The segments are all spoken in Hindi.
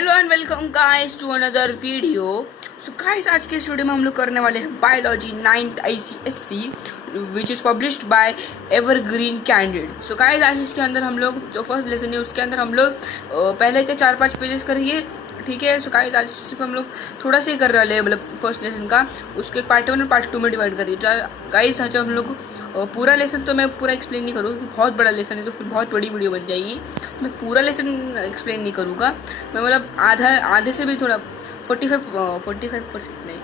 Hello and welcome guys to another video. So guys, आज के इस वीडियो में हम लोग करने वाले हैं biology 9th ICSE which is published by evergreen candid. So guys, आज इसके अंदर हम लोग जो फर्स्ट लेसन है उसके अंदर हम लोग पहले के 4-5 पेजेस करेंगे, ठीक है। सो गाइस, आज सिर्फ हम लोग थोड़ा सा ही कर रहे हैं, मतलब फर्स्ट लेसन का उसको एक पार्ट 1 और पार्ट 2 में डिवाइड करिए गाइस। आज हम लोग पूरा लेसन तो मैं पूरा एक्सप्लेन नहीं करूँगा क्योंकि बहुत बड़ा लेसन है तो फिर बहुत बड़ी वीडियो बन जाएगी। मैं पूरा लेसन एक्सप्लेन नहीं करूँगा, मैं मतलब आधे से भी थोड़ा 45% नहीं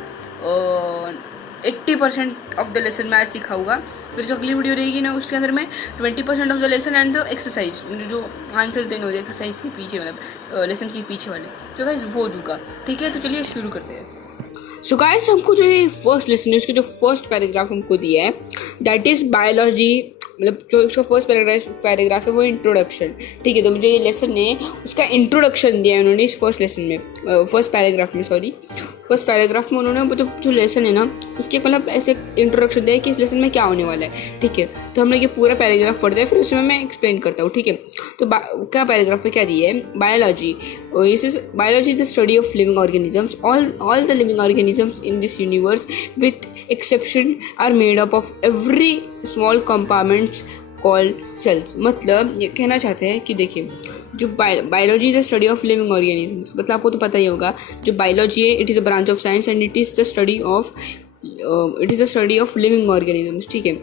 80% ऑफ द लेसन मैं आज सिखाऊंगा। फिर जो अगली वीडियो रहेगी ना उसके अंदर मैं 20% of the lesson and the exercise, जो आंसर देने होते हैं एक्सरसाइज के पीछे, मतलब लेसन के पीछे वाले, तो गाइस वो दूंगा, ठीक है। तो चलिए शुरू करते हैं। सो गाइस, हमको जो ये फर्स्ट लेसन है उसके जो फर्स्ट पैराग्राफ हमको दिया है दैट इज़ बायोलॉजी, मतलब जो उसका फर्स्ट पैराग्राफ है वो इंट्रोडक्शन, ठीक है। तो मुझे ये लेसन है उसका इंट्रोडक्शन दिया है उन्होंने इस फर्स्ट लेसन में, फर्स्ट पैराग्राफ में उन्होंने जो लेसन है ना उसके मतलब ऐसे इंट्रोडक्शन दिया है कि इस लेसन में क्या होने वाला है, ठीक है। तो हम लोग ये पूरा पैराग्राफ पढ़ते हैं, फिर उसमें मैं एक्सप्लेन करता हूँ, ठीक है। तो क्या पैराग्राफ में क्या दिया है, biology is the study of living organisms, all the living organisms in this universe with exception are made up of every small compartments called cells. मतलब ये कहना चाहते हैं कि देखिए, जो biology is the study of living organisms, मतलब आपको तो पता ही होगा जो बायोलॉजी है it is a branch of science and it is the study of living organisms, ठीक है।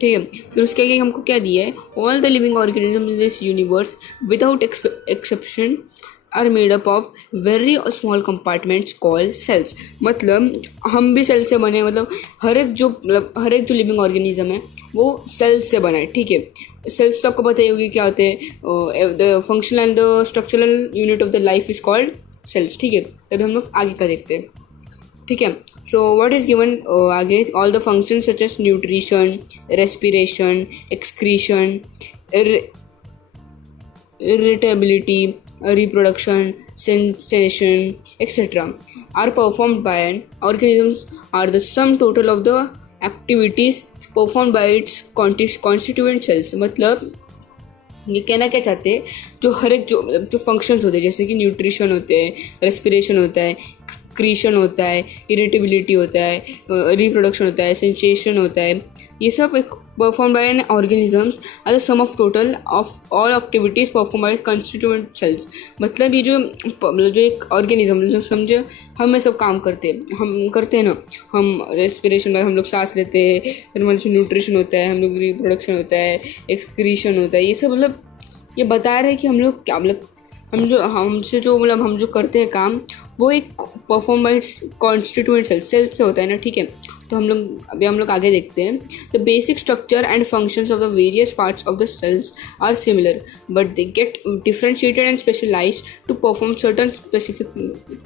फिर उसके आगे हमको क्या दिया है, all the living organisms in this universe without exception are made up of very small compartments called cells. मतलब हम भी सेल से बने, मतलब हर एक जो लिविंग ऑर्गेनिज्म है वो सेल्स से बना है, ठीक है। सेल्स तो आपको पता ही होगी क्या होते हैं, the functional and the structural unit of the life is called cells, ठीक है। तभी हम लोग आगे का देखते हैं, ठीक है। सो व्हाट इज गिवन आगे, all the functions such as nutrition, respiration, excretion, irritability, reproduction, sensation, etc. are performed by an organisms are the sum total of the activities performed by its constituent cells। मतलब ये कहना क्या चाहते हैं, जो हर एक जो फंक्शंस होते हैं जैसे कि न्यूट्रिशन होते हैं, रेस्पिरेशन होता है, एक्सक्रीशन होता है, इरिटेबिलिटी होता है, रिप्रोडक्शन होता है, सेंसेशन होता है, ये सब एक perform by an organisms are the sum of total of all activities perform by constituent cells. मतलब ये जो एक ऑर्गेनिज्म, समझे हम में सब काम करते हैं ना, हम रेस्पिरेशन में हम लोग सांस लेते हैं, फिर हमारा जो न्यूट्रिशन होता है, हम लोग रिप्रोडक्शन होता है, एक्सक्रीशन होता है, ये सब मतलब ये बता रहे हैं कि हम लोग क्या, मतलब हम जो करते हैं काम वो एक परफॉर्म बाय कॉन्स्टिट्यूएंट सेल्स से होता है ना, ठीक है। तो हम लोग आगे देखते हैं। The basic structure and functions of the various parts of the cells are similar but they get differentiated and specialised to perform certain specific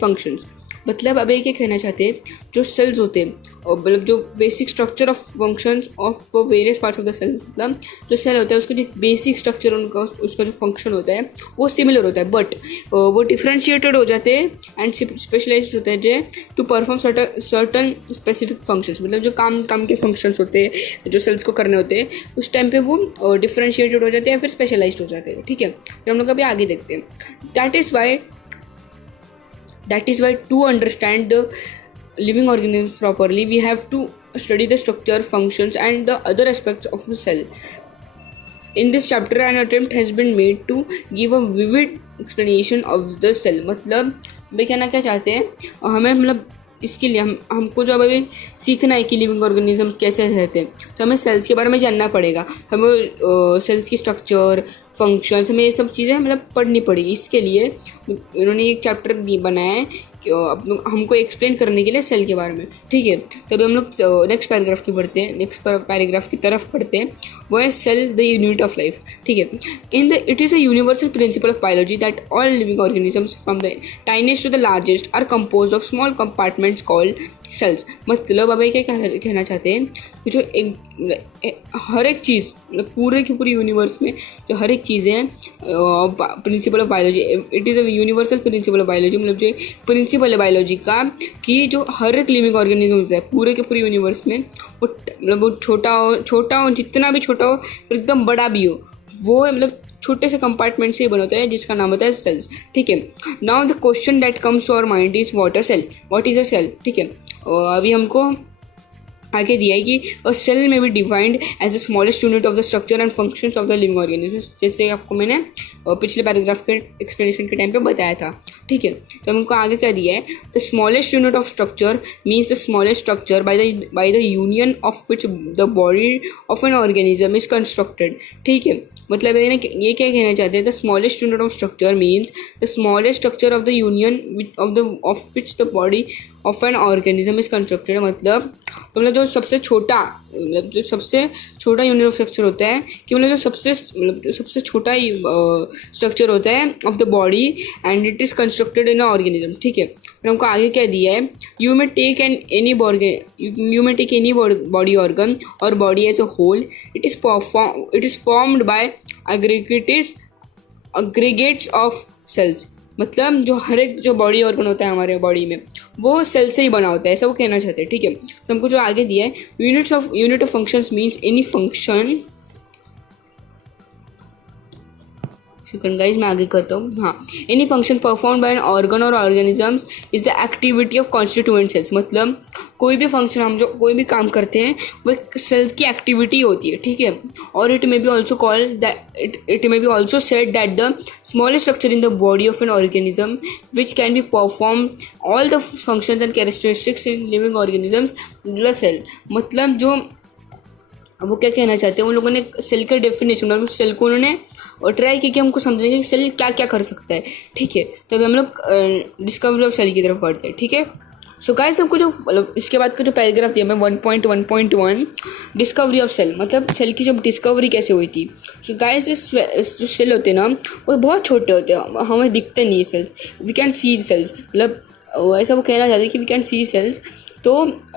functions. मतलब अब ये कहना चाहते हैं, जो सेल्स होते हैं मतलब जो basic structure of functions of various parts of the cells, मतलब जो सेल होता है उसका जो बेसिक स्ट्रक्चर उसका जो फंक्शन होता है वो सिमिलर होता है, बट वो डिफरेंशिएटेड हो जाते हैं एंड स्पेशलाइज्ड होता है जो to perform certain specific functions. मतलब जो काम के फंक्शंस होते हैं जो सेल्स को करने होते हैं उस टाइम पे वो डिफरेंशिएटेड हो जाते हैं, फिर स्पेशलाइज्ड हो जाते हैं, ठीक है। फिर हम लोग अभी आगे देखते हैं। That is why to understand the living organisms properly, we have to study the structure, functions, and the other aspects of the cell. In this chapter, an attempt has been made to give a vivid explanation of the cell. मतलब वे कहना क्या चाहते हैं, हमें मतलब इसके लिए हमको जो अभी सीखना है कि लिविंग ऑर्गेनिजम्स कैसे रहते हैं, तो हमें सेल्स के बारे में जानना पड़ेगा, हमें सेल्स की स्ट्रक्चर, फंक्शंस, हमें ये सब चीज़ें मतलब पढ़नी पड़ेगी। इसके लिए उन्होंने एक चैप्टर भी बनाया है हमको एक्सप्लेन करने के लिए सेल के बारे में, ठीक है। तभी हम लोग नेक्स्ट पैराग्राफ की तरफ पढ़ते हैं, वो है cell the unit of life, ठीक है। It is a universal principle of biology that all living organisms from the tiniest to the largest are composed of small compartments called cells. मतलब अब क्या कहना चाहते हैं कि जो हर एक चीज़, मतलब पूरे की पूरी यूनिवर्स में जो हर एक चीज़ है principal of biology, it is a universal principle of biology, मतलब जो प्रिंसिपल है बायोलॉजी का कि जो हर एक लिविंग ऑर्गेनिज्म होता है पूरे के पूरे यूनिवर्स में, वो मतलब वो छोटा हो जितना भी छोटा हो एकदम बड़ा भी हो, वो मतलब छोटे से कंपार्टमेंट से ही बना होता है जिसका नाम होता है सेल्स, ठीक है। Now the question that comes to our mind is what a cell, what is a cell, ठीक है। अभी हमको आगे दिया है कि a cell may be defined as the smallest unit of the structure and functions of the living organism, जैसे आपको मैंने पिछले पैराग्राफ के एक्सप्लेनेशन के टाइम पे बताया था, ठीक है। तो हमको आगे क्या दिया है, the smallest unit of structure means the smallest structure by the union of which the body of an organism is constructed, ठीक है। मतलब ये क्या कहना चाहते हैं, the smallest unit of structure means the smallest structure of the union of which the body of an organism is constructed, मतलब जो सबसे छोटा यूनिट ऑफ स्ट्रक्चर होता है कि मतलब जो सबसे छोटा स्ट्रक्चर होता है of the body and it is constructed in a organism, ठीक है। फिर हमको आगे क्या दिया है, you may take any body organ और body as a whole, it is formed by aggregates of cells, मतलब जो बॉडी ऑर्गन होता है हमारे बॉडी में वो सेल से ही बना होता है, ऐसा वो कहना चाहते हैं, ठीक है। तो हमको जो आगे दिया है, unit of functions means any function, second guys मैं आगे करता हूँ, हाँ, any function perform by an organ और organisms is the activity of constituent cells, मतलब कोई भी फंक्शन हम जो कोई भी काम करते हैं वो सेल्स की एक्टिविटी होती है, ठीक है। और it may be also said that the smallest structure in the body of an organism which can be perform all the functions and characteristics in living organisms the cell, मतलब जो वो क्या कहना चाहते हैं, उन लोगों ने सेल का डेफिनेशन और उस सेल को उन्होंने ट्राई किया कि हमको समझेंगे कि सेल क्या क्या कर सकता है, ठीक है। तो अभी हम लोग डिस्कवरी ऑफ सेल की तरफ बढ़ते हैं, ठीक है। सो गाइस हमको जो मतलब इसके बाद का जो पैराग्राफ दिया मैं 1.1.1 डिस्कवरी ऑफ सेल, मतलब सेल की जब डिस्कवरी कैसे हुई थी। सो गाइस जो सेल होते हैं ना वो बहुत छोटे होते हैं, हमें दिखते नहीं है cells, we can see cells, मतलब ऐसा वो कहना चाहते हैं कि वी कैन सी सेल्स। तो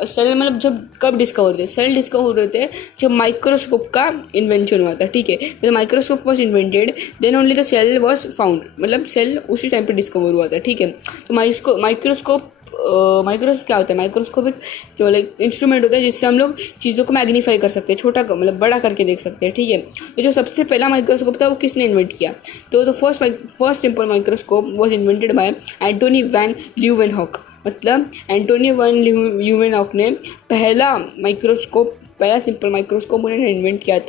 सेल मतलब जब कब डिस्कवर हुए, सेल डिस्कवर होते हैं जब माइक्रोस्कोप का इन्वेंशन हुआ था, ठीक है। जब microscope was invented then only the cell was found, मतलब सेल उसी टाइम पे डिस्कवर हुआ था, ठीक है। तो माइक्रोस्कोप क्या होता है, माइक्रोस्कोप एक जो लाइक इंस्ट्रूमेंट होता है जिससे हम लोग चीज़ों को मैग्नीफाई कर सकते हैं, छोटा मतलब बड़ा करके देख सकते हैं, ठीक है। तो जो सबसे पहला माइक्रोस्कोप था वो किसने इन्वेंट किया, तो the first simple microscope was invented by Antonie van Leeuwenhoek, मतलब एंटोनी वैन ल्यूवेनहॉक ने पहला सिंपल माइक्रोस्कोप उन्होंने इन्वेंट किया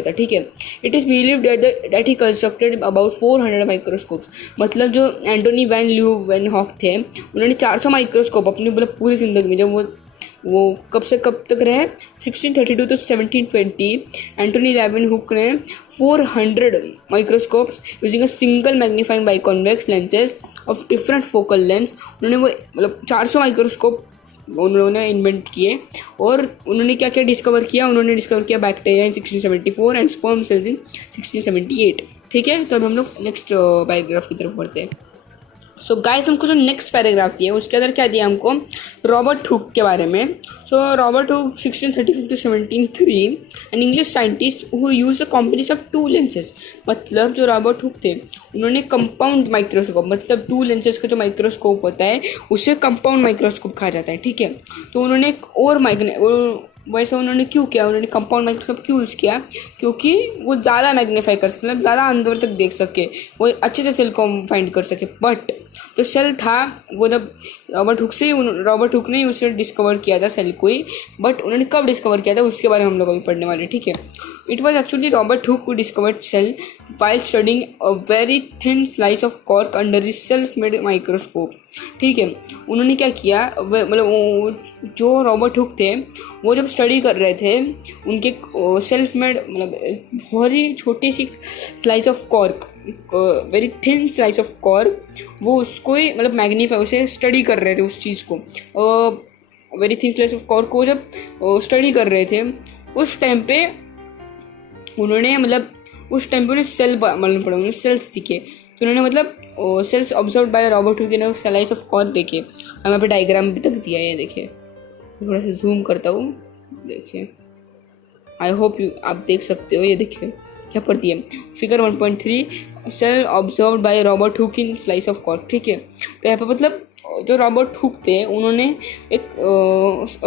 था, ठीक है। It is believe that he constructed about 400 microscopes, मतलब जो एंटोनी वैन ल्यूवेनहॉक थे उन्होंने 400 माइक्रोस्कोप अपनी मतलब पूरी ज़िंदगी में, जब वो कब से कब तक रहे 1632 to 1720, एंटोनी ल्यूवेनहॉक ने 400 microscopes using a single magnifying biconvex lenses of different focal length, उन्होंने वो मतलब 400 माइक्रोस्कोप उन्होंने इन्वेंट किए। और उन्होंने क्या क्या डिस्कवर किया, उन्होंने डिस्कवर किया bacteria in 1674 and sperm cells in 1678, ठीक है। तो अब हम लोग नेक्स्ट पैराग्राफ की तरफ बढ़ते हैं। सो गाइस हमको जो नेक्स्ट पैराग्राफ दिया उसके अंदर क्या दिया हमको, रॉबर्ट हुक के बारे में। सो Robert Hooke 1635 to 1703 an English scientist who use a combination of 2 lenses, मतलब जो रॉबर्ट हुक थे उन्होंने कंपाउंड माइक्रोस्कोप, मतलब 2 लेंसेज का जो माइक्रोस्कोप होता है उसे कंपाउंड माइक्रोस्कोप कहा जाता है, ठीक है। तो उन्होंने वैसे उन्होंने क्यों किया, उन्होंने कंपाउंड माइक्रोस्कोप क्यों यूज़ किया, क्योंकि वो ज़्यादा मैग्नीफाई कर सके, मतलब ज़्यादा अंदर तक देख सके, वो अच्छे से सेल को फाइंड कर सके। बट जो सेल था वो जब रॉबर्ट हुक ने उसे डिस्कवर किया था सेल को ही, बट उन्होंने कब डिस्कवर किया था उसके बारे में हम लोग अभी पढ़ने वाले, ठीक है। It was actually Robert Hooke who discovered cell while studying a very thin slice of cork under his self-made microscope, ठीक है। उन्होंने क्या किया, मतलब जो रॉबर्ट हुक थे वो जब स्टडी कर रहे थे उनके सेल्फ मेड मतलब बहुत ही छोटी सी slice of cork, very thin slice of cork, वो उसको ही मतलब मैग्नीफाई उसे स्टडी कर रहे थे उस चीज़ को, very thin slice of cork को जब स्टडी कर रहे थे उस टाइम पे उन्हें सेल मालूम पड़ा, उन्हें सेल्स दिखे। तो उन्होंने मतलब cells observe by Robert Hooke ने स्लाइस ऑफ कॉर्क देखे, हम यहाँ पे डायग्राम भी तक दिया है, ये देखिए, थोड़ा सा जूम करता हूँ, देखिए, आई होप आप देख सकते हो, ये देखिए क्या पढ़ती है figure 1.3 cell observe by Robert Hooke in slice of cork, ठीक है। तो यहाँ पे मतलब जो रॉबर्ट हुक थे उन्होंने एक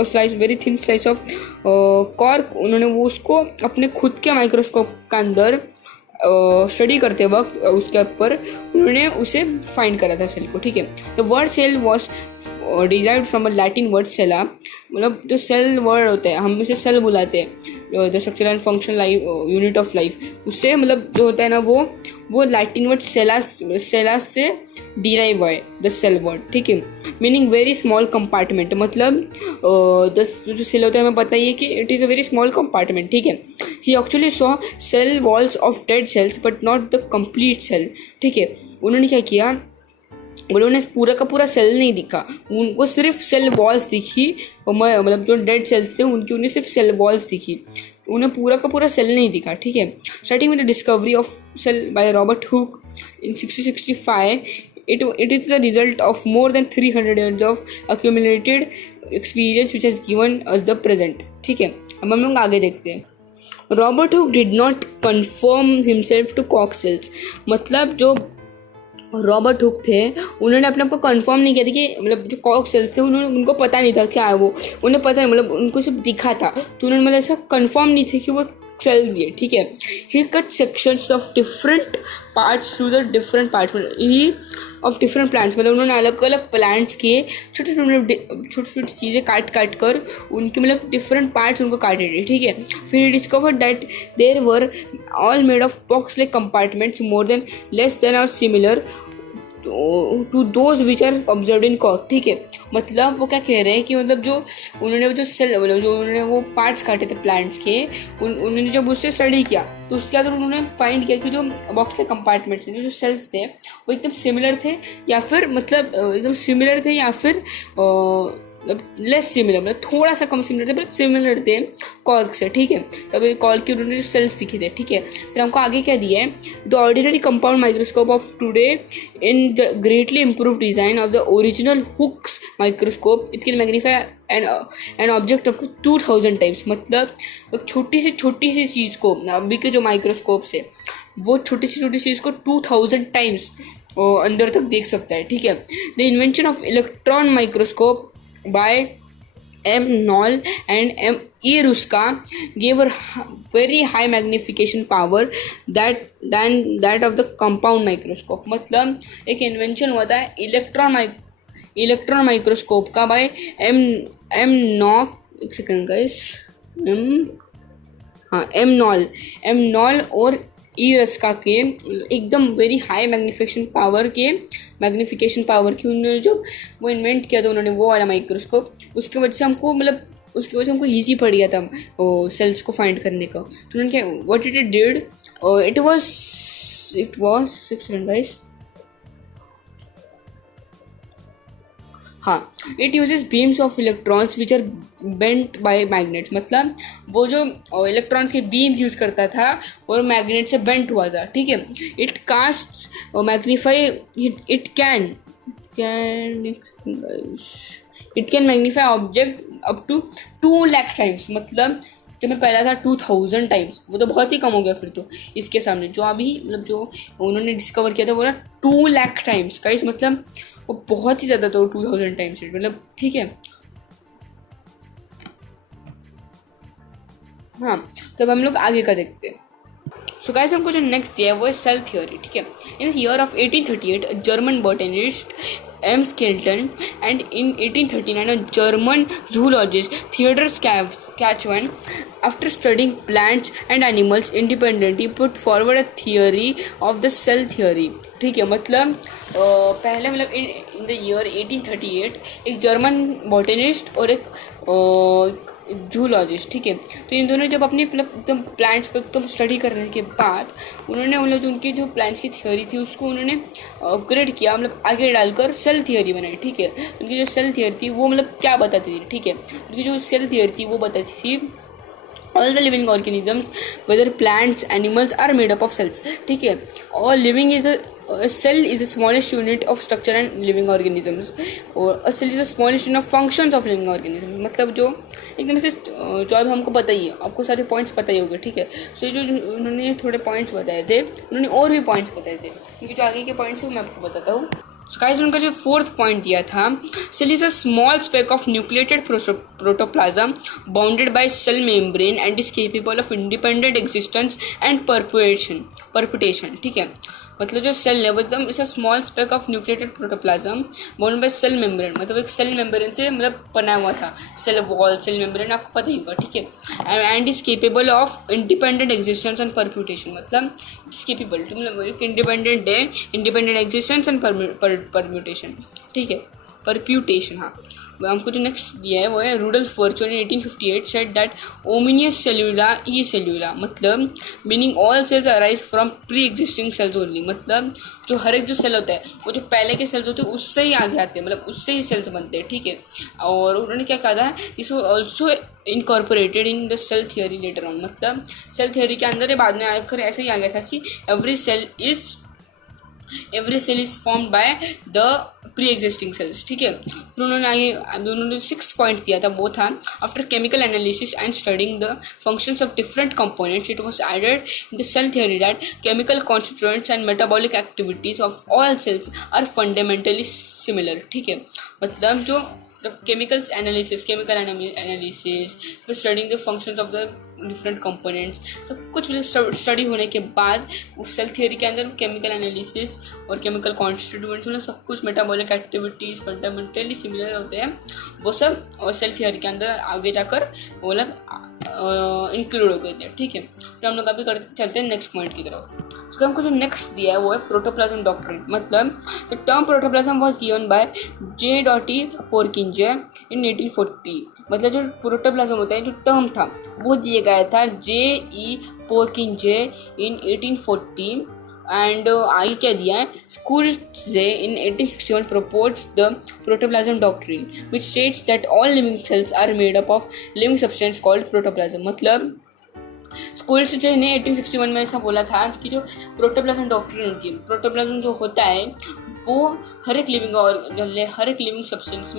slice very thin slice of cork उन्होंने वो उसको अपने खुद के माइक्रोस्कोप के अंदर स्टडी करते वक्त उसके ऊपर उन्होंने उसे फाइंड करा था सेल को, ठीक है। The word cell was derived from a Latin word cella, मतलब जो सेल वर्ड होता है हम उसे सेल बुलाते हैं, the structure and function life unit of life, उससे मतलब जो होता है ना वो लैटिन वर्ड सेलास से डिराइव हुआ है द सेल वर्ड, ठीक है। मीनिंग वेरी स्मॉल कंपार्टमेंट, मतलब जो सेल होता है हमें पता ही है कि it is a very small compartment, ठीक है। He actually saw cell walls of dead cells but not the complete cell, ठीक है। उन्होंने क्या किया, उन्होंने पूरा का पूरा सेल नहीं दिखा, उनको सिर्फ सेल वॉल्स दिखी, मतलब जो डेड सेल्स थे उन्हें सिर्फ सेल वॉल्स दिखी, उन्हें पूरा का पूरा सेल नहीं दिखा, ठीक है। Starting with the discovery of cell by Robert Hooke in 1665, it is the result of more than 300 years of accumulated experience which has given us the present, ठीक है। अब हम लोग आगे देखते हैं। Robert Hooke did not confirm himself to कॉक सेल्स, मतलब जो रॉबर्ट हुक थे उन्होंने अपने आप को कन्फर्म नहीं किया था कि मतलब जो कॉक सेल्स थे उनको पता नहीं था क्या है वो, उन्हें पता नहीं, मतलब उनको सिर्फ दिखा था, तो उन्होंने मतलब ऐसा कन्फर्म नहीं थे कि वो सेल्स ये, ठीक है। He cut sections of different parts through the different parts of different plants, मतलब उन्होंने अलग अलग प्लांट्स के छोटे छोटी चीज़ें काट कर उनके मतलब डिफरेंट पार्ट्स उनको काटे थे, ठीक है। फिर he discovered that there were all made of box like compartments more than less than और similar to those which are observe in कॉक, ठीक है। मतलब वो क्या कह रहे हैं कि मतलब जो उन्होंने जो सेल मतलब जो उन्होंने वो पार्ट्स काटे थे प्लांट्स के, उन्होंने जब उससे स्टडी किया तो उसके बाद उन्होंने फाइंड किया कि जो बॉक्स के कंपार्टमेंट्स थे, जो सेल्स थे वो एकदम सिमिलर थे या फिर मतलब एकदम सिमिलर थे या फिर लेस सिमिलर, मतलब थोड़ा सा कम सिमिलर थे पर सिमिलर थे कॉर्क से, ठीक है। तब कॉर्क के उन्होंने जो सेल्स दिखे थे, ठीक है। फिर हमको आगे क्या दिया है, the ordinary compound microscope of today in the greatly improve design of the original Hooke's microscope it can magnify an object up to 2000 times, मतलब एक छोटी सी चीज़ को अभी के जो माइक्रोस्कोप से वो छोटी सी चीज़ को 2000 टाइम्स अंदर तक देख सकता है, ठीक है। The invention of electron microscope by M. Knoll and M. E. Ruska gave a very high magnification power than that of the compound microscope, मतलब एक इन्वेंशन हुआ था इलेक्ट्रॉन माइक्रोस्कोप का बाय एम नॉक, एक सेकंड गाइस, एम नॉल और ई रस्का के एकदम वेरी हाई मैग्निफिकेशन पावर की उन्होंने जो वो इन्वेंट किया था उन्होंने वो वाला माइक्रोस्कोप, उसकी वजह से हमको ईजी पड़ गया था सेल्स को फाइंड करने का। तो उन्होंने क्या what it did, it was 6 second guys, हाँ, it uses beams of electrons which are bent by magnets, मतलब वो जो इलेक्ट्रॉन्स के बीम्स यूज़ करता था और मैग्नेट से बेंट हुआ था, ठीक है। It costs magnify it can magnify object up to 2 lakh times, मतलब जो मैं पहला था 2000 टाइम्स, वो तो बहुत ही कम हो गया फिर तो इसके सामने। जो अभी मतलब जो उन्होंने डिस्कवर किया था वो ना 2 लाख टाइम्स का, इस मतलब वो बहुत ही ज़्यादा था 2000 टाइम्स, मतलब ठीक है। हाँ, तो अब हम लोग आगे का देखते हैं। सो गाइस हमको जो नेक्स्ट दिया है वो है सेल थ्योरी, ठीक है। In the year of 1838 German botanist M. Skelton and in 1839 a German zoologist Theodor Schwann, after studying plants and animals independently, put forward a theory of the cell theory, ठीक है। मतलब पहले मतलब इन द ईयर 1838 एक जर्मन बॉटनिस्ट और एक जूलॉजिस्ट, ठीक है। तो इन दोनों जब अपनी मतलब एकदम प्लांट्स पर एकदम स्टडी करने के बाद उन्होंने मतलब जो उनकी जो प्लांट्स की थ्योरी थी उसको उन्होंने अपग्रेड किया, मतलब आगे डालकर सेल थ्योरी बनाई, ठीक है। उनकी जो सेल थ्योरी थी वो मतलब क्या बताती थी, ठीक है। उनकी जो सेल थ्योरी थी वो बताती थी all the living organisms whether plants animals are made up of cells, ठीक है। और living is a cell is the smallest unit of structure and living organisms, और a cell is the smallest unit of functions of living organisms, मतलब जो एकदम से जो अब हमको पता ही है, आपको सारे पॉइंट्स पता ही होंगे, ठीक है। सो जो उन्होंने थोड़े पॉइंट्स बताए थे, उन्होंने और भी पॉइंट्स बताए थे, क्योंकि जो आगे के पॉइंट्स हैं वो मैं आपको बताता हूँ। सो गाइस उनका जो फोर्थ पॉइंट दिया था, cell is a small speck of nucleated protoplasm bounded by cell membrane and is capable of independent existence and perpetuation. ठीक है, मतलब जो सेल है वो एकदम इस small speck of nucleated protoplasm bounded by cell membrane, मतलब एक सेल मेम्ब्रेन से मतलब बना हुआ था, सेल वॉल, सेल मेम्ब्रेन आपको पता ही होगा। ठीक है, and is capable of independent existence and permutation, मतलब इट्स केपेबल टू, मतलब एक इंडिपेंडेंट है, इंडिपेंडेंट एग्जिस्टेंस एंड परम्यूटेशन। ठीक है, परप्यूटेशन। हाँ, हमको जो नेक्स्ट दिया है वो है रुडोल्फ वर्चो ने 1858 सेड दैट ओमिनियस सेल्यूला ई सेल्यूला, मतलब meaning all cells arise from pre existing cells only, मतलब जो हर एक जो सेल होता है वो जो पहले के सेल्स होते हैं उससे ही आगे आते हैं, मतलब उससे ही सेल्स बनते हैं। ठीक है, और उन्होंने क्या कहा था, this also incorporated in the cell theory later on, मतलब सेल थियोरी के अंदर बाद में आकर ऐसे ही आ गया था कि every cell is formed by the pre existing cells. ठीक है, फिर उन्होंने 6th पॉइंट दिया था वो था, after chemical analysis and studying the functions of different components it was added in the cell theory that chemical constituents and metabolic activities of all cells are fundamentally similar. ठीक है, मतलब जो केमिकल एनालिसिस, फिर studying the functions of the different components, सब कुछ स्टडी होने के बाद उस सेल थियोरी के अंदर केमिकल एनालिसिस और केमिकल कॉन्स्टिट्यूएंट्स में सब कुछ मेटाबॉलिक एक्टिविटीज़ फंडामेंटली सिमिलर होते हैं, वो सब और सेल थियोरी के अंदर आगे जाकर मतलब इंक्लूड हो गए थे। ठीक है, फिर हम लोग अभी चलते हैं नेक्स्ट पॉइंट की तरफ। उसका हमको जो नेक्स्ट दिया है वो है प्रोटोप्लाज्म डॉक्ट्रिन, मतलब the term protoplasm was given by J. पोर्किंजे इन 1840, मतलब जो प्रोटोप्लाज्म होता है जो टर्म था वो दिया गया था J. पोर्किंजे इन 1840 एंड आगे क्या दिया है, स्कूल्जे इन 1861 proposed the protoplasm doctrine which states that all living cells are made up of living substance called protoplasm, मतलब स्कूल्स ने 1861 में ऐसा बोला था कि जो प्रोटोप्लाज्म डॉक्ट्रिन होती है, प्रोटोप्लाज्म जो होता है वो हर एक लिविंग सब्सटेंस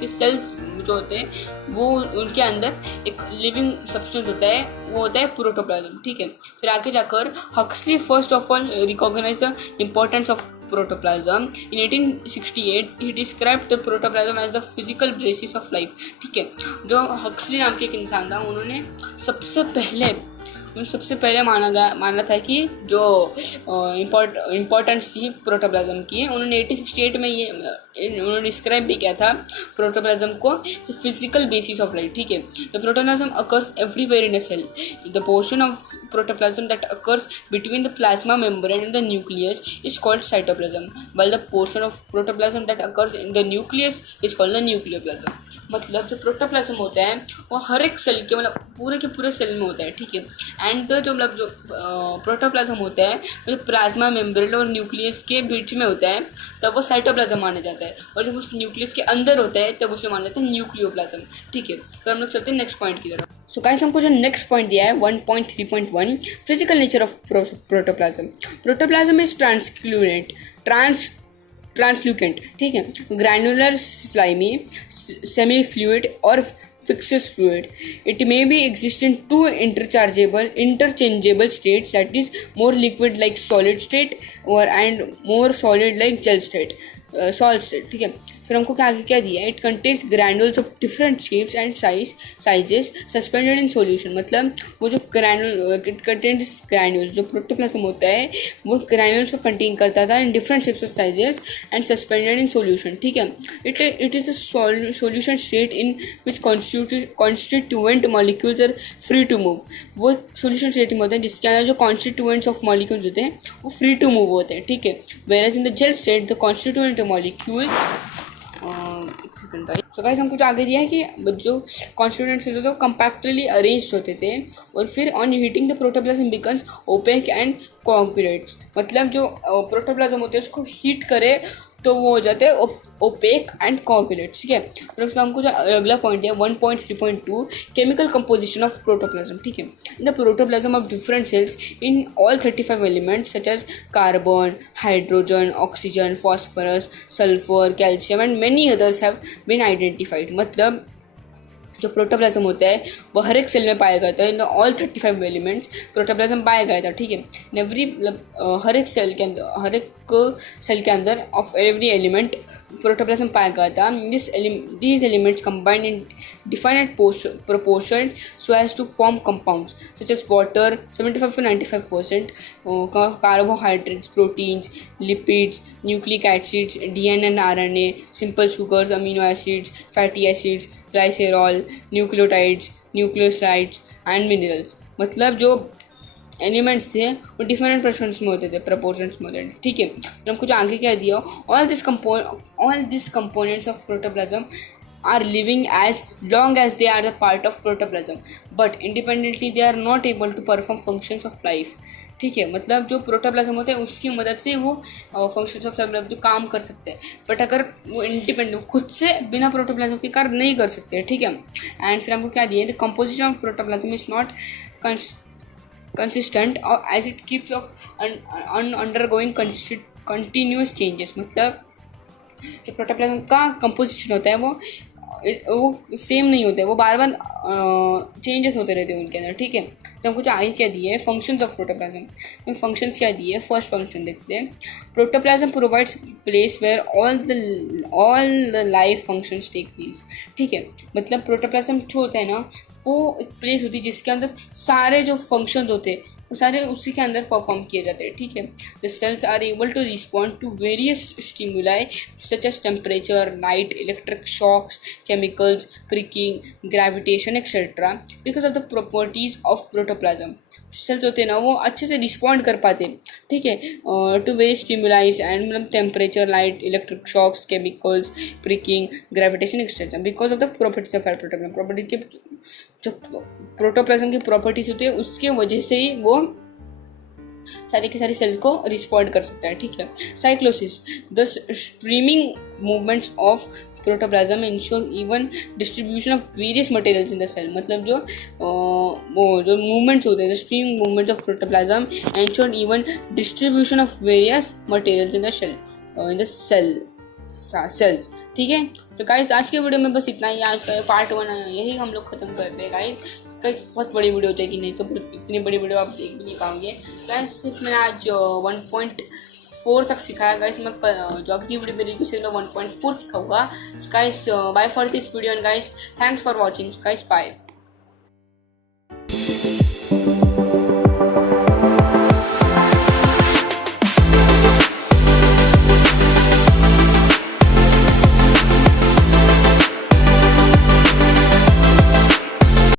के सेल्स जो होते हैं वो उनके अंदर एक लिविंग सब्सटेंस होता है, वो होता है प्रोटोप्लाज्म। ठीक है, फिर आगे जाकर Huxley first of all recognise the importance of protoplasm in 1868 he described the protoplasm as the physical basis of life। ठीक है, जो हक्सली नाम के एक इंसान था उन्होंने सबसे पहले माना था कि जो इम्पोर्टेंस थी प्रोटोप्लाज्म की, उन्होंने 1868 में ये उन्होंने डिस्क्राइब भी किया था प्रोटोप्लाज्म को फिजिकल बेसिस ऑफ लाइफ। ठीक है, the protoplasm occurs everywhere in a cell, the portion of protoplasm that occurs between the plasma membrane and the nucleus is called cytoplasm, while the portion of protoplasm that occurs in the nucleus is called the nucleoplasm, मतलब जो प्रोटोप्लाज्म होता है वो हर एक सेल के मतलब पूरे के पूरे सेल में होता है। ठीक है, एंड जो प्रोटोप्लाज्म होता है वो प्लाज्मा मेम्ब्रेन और न्यूक्लियस के बीच में होता है तब वो साइटोप्लाज्म माना जाता है, और जब उस न्यूक्लियस के अंदर होता है तब उसे माना जाता है न्यूक्लियोप्लाज्म। ठीक है, तो हम लोग चलते हैं नेक्स्ट पॉइंट की तरफ। सो गाइस हमको जो नेक्स्ट पॉइंट दिया है 1.3.1 physical nature of protoplasm. Protoplasm is translucent, ठीक है, ग्रैनुलर, स्लाइमी, सेमी फ्लूइड और viscous fluid. It may be exist in two interchangeable states, that is more liquid like solid state and more solid like gel state, solid state. ठीक है, फिर हमको आगे क्या दिया है, it contains granules of different shapes and sizes suspended in solution. मतलब वो जो इट कंटेन्स ग्रैनुल्स, जो प्रोटोप्लाज्म होता है वो ग्रैनुल्स को कंटेन करता था in different shapes of sizes and suspended in solution. ठीक है, it is a solution state in which constituent molecules are free to move. वो सॉल्यूशन स्टेट में होते हैं जिसके अंदर जो कॉन्स्टिट्यूएंट्स ऑफ मॉलिक्यूल्स होते हैं वो फ्री टू मूव होते हैं. ठीक है, whereas in the gel state the constituent molecules तो गाइस हमको जो आगे दिया है कि जो कॉन्स्टिट्यूएंट्स होते थे वो कंपैक्टली अरेंज होते थे और फिर on heating the protoplasm becomes opaque and coagulates. मतलब जो प्रोटोप्लाज्म होते हैं उसको हीट करे तो वो हो जाते हैं ओपेक एंड कोआगुलेट्स. ठीक है, फिर उसका हमको जो अगला पॉइंट है 1.3.2 केमिकल कंपोजिशन ऑफ प्रोटोप्लाज्म. ठीक है, in the protoplasm of different cells in all 35 elements such as carbon, hydrogen, oxygen, phosphorus, sulphur, calcium and many others have been identified. मतलब जो प्रोटोप्लाज्म होता है वो हर एक सेल में पाया गया था। इन ऑल 35 एलिमेंट्स प्रोटोप्लाज्म पाया गया था, ठीक है। एवरी मतलब हर एक सेल के अंदर ऑफ एवरी एलिमेंट प्रोटोप्लाज्म पाया गया था। these elements combine in definite proportion so as to form compounds such as water 75 to 95%, carbohydrates, proteins, lipids, nucleic acids, DNA and RNA, simple sugars, amino acids, fatty acids, glycerol, nucleotides, nucleosides and minerals। मतलब जो एलिमेंट्स थे वो डिफरेंट प्रोपोर्शंस में होते थे, ठीक है। तो हमको जो आगे क्या दिया, all this components of protoplasm are living as long as they are the part of protoplasm, but independently they are not able to perform functions of life, ठीक है। मतलब जो प्रोटोप्लाज्म होते हैं उसकी मदद से वो फंक्शंस ऑफ लाइफ जो काम कर सकते हैं, बट अगर वो इंडिपेंडेंट खुद से बिना प्रोटोप्लाज्म के कार्य नहीं कर सकते, ठीक है। एंड फिर हमको क्या दिया, the composition of protoplasm is not consistent or as it keeps undergoing continuous changes। मतलब जो प्रोटोप्लाज्म का कंपोजिशन होता है वो सेम नहीं होता है, वो बार बार चेंजेस होते रहते हैं उनके अंदर, ठीक है। तो हमको आगे क्या दिए, फंक्शंस ऑफ प्रोटोप्लाज्म। फंक्शंस क्या दिए, फर्स्ट फंक्शन देखते हैं। Protoplasm provides place where all the life functions take place, ठीक है। मतलब प्रोटोप्लाज्म जो होता है ना, वो एक प्लेस होती है जिसके अंदर सारे जो फंक्शंस होते हैं वो सारे उसी के अंदर परफॉर्म किए जाते हैं, ठीक है। The cells are able to respond to various stimuli such as temperature, light, electric shocks, chemicals, pricking, gravitation etcetera because of the properties of protoplasm. Cells होते हैं ना वो अच्छे से रिस्पॉन्ड कर पाते हैं, ठीक है, टू वेरियस स्टिमुलाइज एंड मतलब temperature, light, electric shocks, chemicals, pricking, gravitation etcetera because of the properties of protoplasm. Property के जो प्रोटोप्लाज्म की प्रॉपर्टीज होती है उसके वजह से ही वो सारी की सारी सेल्स को रिस्पॉन्ड कर सकता है, ठीक है। Cyclosis, the streaming movements of protoplasm ensure even distribution of various materials in the cell. मतलब वो जो मूवमेंट्स होते हैं, streaming movements of protoplasm ensure even distribution of various materials in the cells, ठीक है। तो गाइस आज के वीडियो में बस इतना ही। आज का पार्ट 1 यही हम लोग खत्म करते हैं गाइस। बहुत बड़ी वीडियो हो जाएगी, नहीं तो इतनी बड़ी वीडियो आप देख भी नहीं पाओगे। गाइस सिर्फ मैंने आज 1.4 तक सिखाया गाइस। मैं जो अगली वीडियो मेरी को सिर्फ 1.4 सिखाऊंगा guys. Bye for this video and guys thanks for watching guys, bye.